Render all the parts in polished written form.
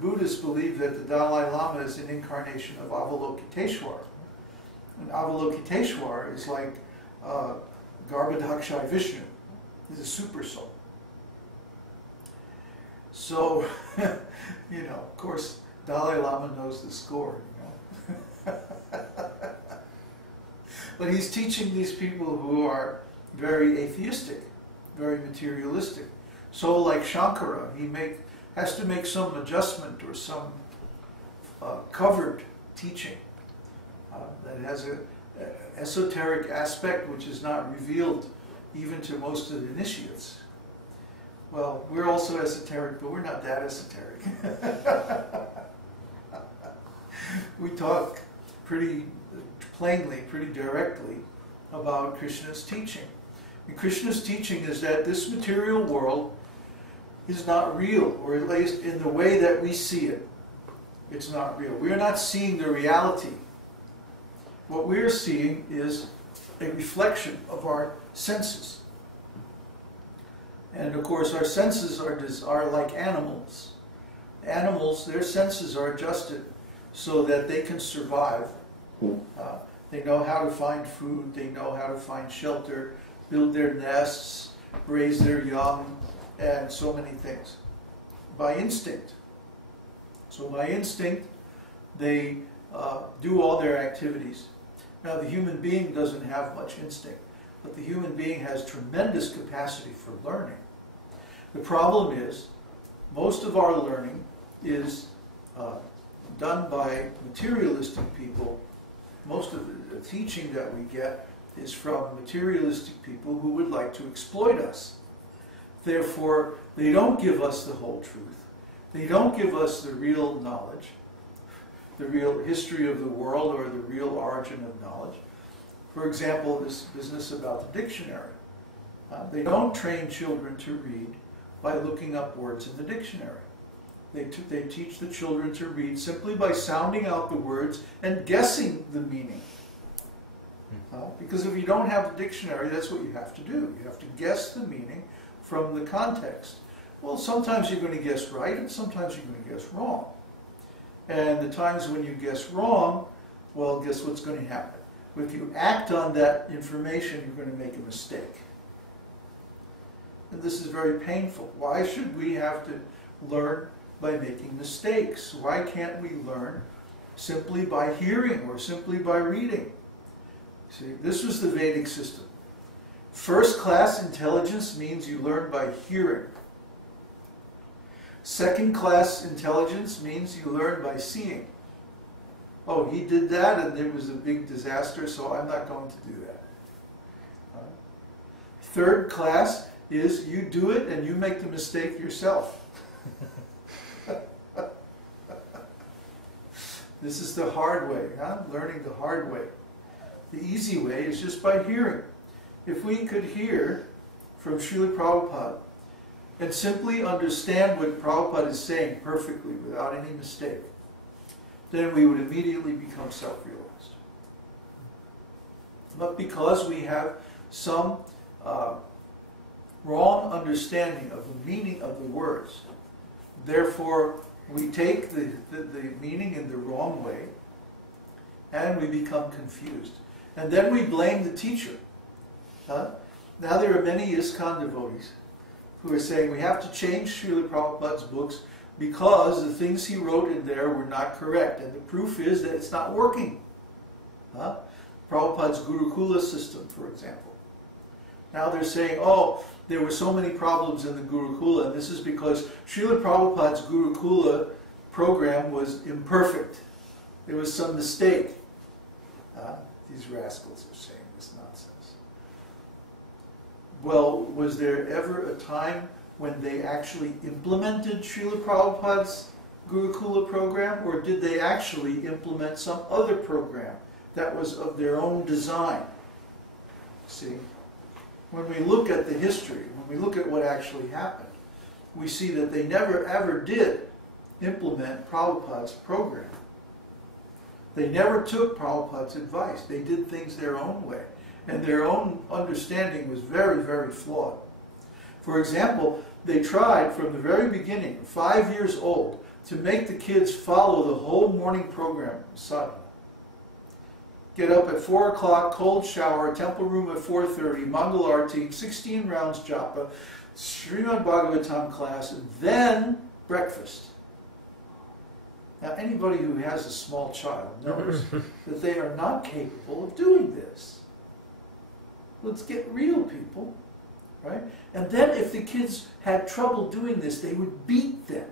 Buddhists believe that the Dalai Lama is an incarnation of Avalokiteshvara. And Avalokiteshvara is like Garbhodakshai Vishnu. He's a super soul. So, you know, of course, Dalai Lama knows the score, you know. But he's teaching these people who are very atheistic, very materialistic. So like Shankara, he has to make some adjustment or some covered teaching that has an esoteric aspect which is not revealed even to most of the initiates. Well, we're also esoteric, but we're not that esoteric. We talk pretty plainly, pretty directly about Krishna's teaching. And Krishna's teaching is that this material world is not real, or at least in the way that we see it, it's not real. We're not seeing the reality. What we're seeing is a reflection of our senses. And of course our senses are like animals. Animals, their senses are adjusted so that they can survive. They know how to find food, they know how to find shelter, build their nests, raise their young, and so many things. By instinct. So by instinct, they do all their activities. Now the human being doesn't have much instinct, but the human being has tremendous capacity for learning. The problem is, most of our learning is done by materialistic people. Most of the teaching that we get is from materialistic people who would like to exploit us. Therefore, they don't give us the whole truth. They don't give us the real knowledge, the real history of the world, or the real origin of knowledge. For example, this business about the dictionary. They don't train children to read by looking up words in the dictionary. They teach the children to read simply by sounding out the words and guessing the meaning. Because if you don't have the dictionary, that's what you have to do. You have to guess the meaning from the context. Well, sometimes you're going to guess right, and sometimes you're going to guess wrong. And the times when you guess wrong, well, guess what's going to happen? If you act on that information, you're going to make a mistake. And this is very painful. Why should we have to learn by making mistakes? Why can't we learn simply by hearing or simply by reading? See, this was the Vedic system. First-class intelligence means you learn by hearing. Second-class intelligence means you learn by seeing. Oh, he did that and it was a big disaster, so I'm not going to do that. Third class is you do it and you make the mistake yourself. This is the hard way, learning the hard way. The easy way is just by hearing. If we could hear from Srila Prabhupada and simply understand what Prabhupada is saying perfectly without any mistake, then we would immediately become self-realized. But because we have some wrong understanding of the meaning of the words, therefore we take the meaning in the wrong way and we become confused. And then we blame the teacher. Now there are many ISKCON devotees who are saying we have to change Srila Prabhupada's books because the things he wrote in there were not correct. And the proof is that it's not working. Prabhupada's Gurukula system, for example. Now they're saying, oh, there were so many problems in the Gurukula, and this is because Srila Prabhupada's Gurukula program was imperfect. There was some mistake. These rascals are saying this nonsense. Well, was there ever a time when they actually implemented Srila Prabhupada's Gurukula program, or did they actually implement some other program that was of their own design? See? When we look at the history, when we look at what actually happened, we see that they never ever did implement Prabhupada's program. They never took Prabhupada's advice. They did things their own way. And their own understanding was very, very flawed. For example, they tried from the very beginning, 5 years old, to make the kids follow the whole morning program, sadhana. Get up at 4 o'clock, cold shower, temple room at 4:30, Mangal Arti, 16 rounds japa, Śrīmad-Bhāgavatam class, and then breakfast. Now, anybody who has a small child knows that they are not capable of doing this. Let's get real, people, right? And then if the kids had trouble doing this, they would beat them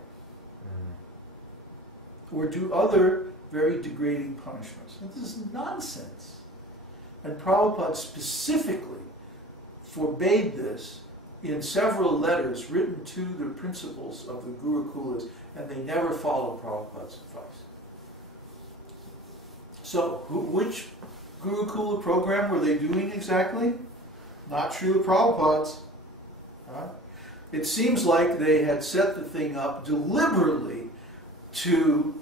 or do other very degrading punishments. And this is nonsense. And Prabhupada specifically forbade this in several letters written to the principals of the Gurukulas, and they never followed Prabhupada's advice. So, which Gurukula program were they doing exactly? Not Srila Prabhupada's. It seems like they had set the thing up deliberately to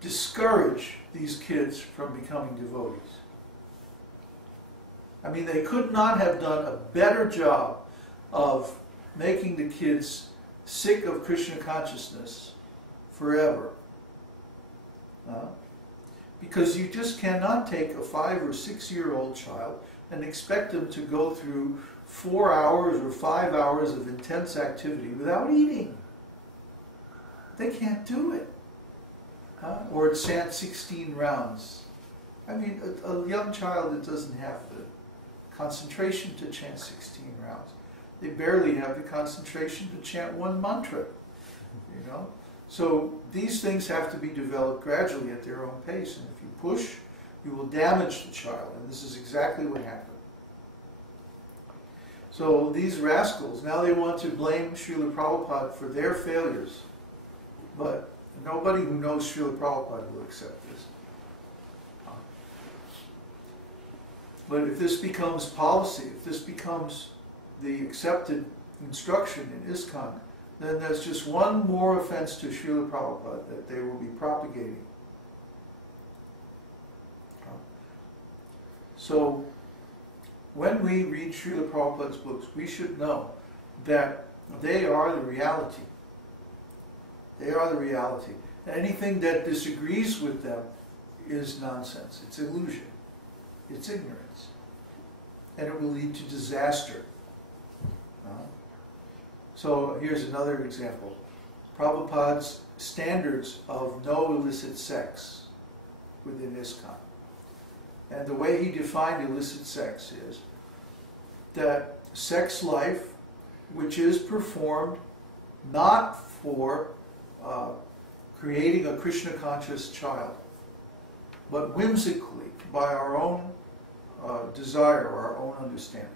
discourage these kids from becoming devotees. I mean, they could not have done a better job of making the kids sick of Krishna consciousness forever. Because you just cannot take a 5 or 6 year old child and expect them to go through 4 hours or 5 hours of intense activity without eating. They can't do it. Or chant 16 rounds. I mean, a young child that doesn't have the concentration to chant 16 rounds. They barely have the concentration to chant one mantra, you know. So these things have to be developed gradually at their own pace, and if you push, you will damage the child, and this is exactly what happened. So these rascals, now they want to blame Srila Prabhupada for their failures, but nobody who knows Srila Prabhupada will accept this. But if this becomes policy, if this becomes the accepted instruction in ISKCON, then there's just one more offense to Srila Prabhupada that they will be propagating. So, when we read Srila Prabhupada's books, we should know that they are the reality. They are the reality. Anything that disagrees with them is nonsense. It's illusion. It's ignorance. And it will lead to disaster. So here's another example. Prabhupada's standards of no illicit sex within ISKCON. And the way he defined illicit sex is that sex life which is performed not for creating a Krishna conscious child, but whimsically by our own desire or our own understanding.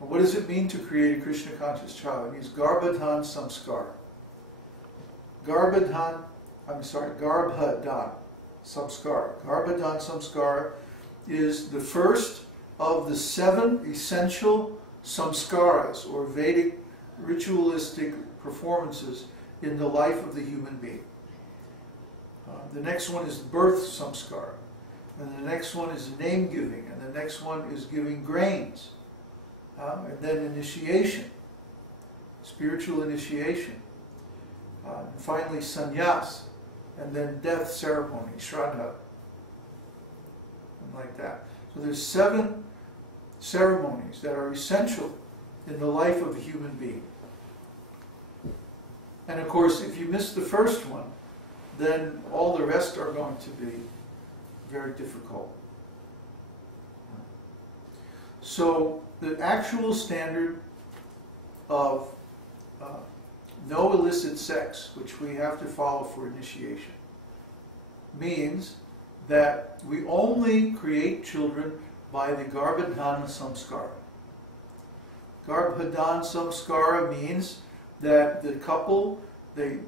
And what does it mean to create a Krishna conscious child? It means garbhadhan samskara. Garbhadhan samskara. Garbhadhan samskara is the first of the 7 essential samskaras, or Vedic ritualistic performances in the life of the human being. The next one is birth samskara, and the next one is name giving, and the next one is giving grains, and then initiation, spiritual initiation, and finally sannyas, and then death ceremony, shraddha, and like that. So there's 7 ceremonies that are essential in the life of a human being. And of course, if you miss the first one, then all the rest are going to be very difficult. So the actual standard of no illicit sex, which we have to follow for initiation, means that we only create children by the Garbhadhana Samskara. Garbhadhana Samskara means that the couple, they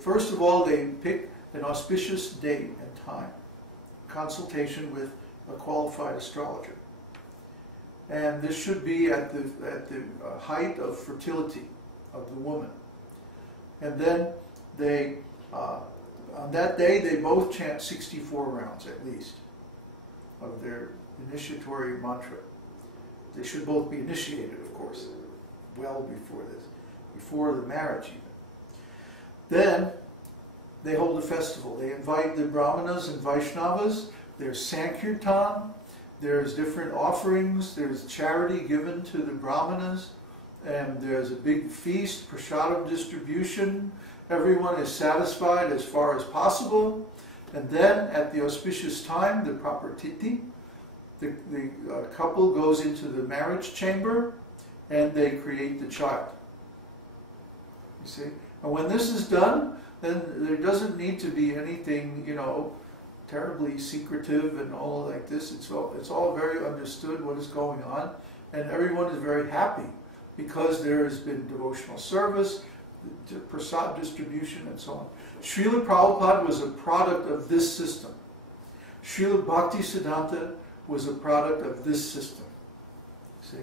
first of all, they pick an auspicious date and time, consultation with a qualified astrologer. And this should be at the height of fertility of the woman. And then they, on that day, they both chant 64 rounds at least of their initiatory mantra. They should both be initiated, of course, well before this. before the marriage even. Then they hold a festival. They invite the Brahmanas and Vaishnavas. There's Sankirtan. There's different offerings. There's charity given to the Brahmanas. And there's a big feast, prasadam distribution. Everyone is satisfied as far as possible. And then at the auspicious time, the proper tithi, the couple goes into the marriage chamber and they create the child. You see? And when this is done, then there doesn't need to be anything, you know, terribly secretive and all like this. It's all very understood what is going on, and everyone is very happy because there has been devotional service, prasad distribution, and so on. Srila Prabhupada was a product of this system. Srila Bhakti Siddhanta was a product of this system. See?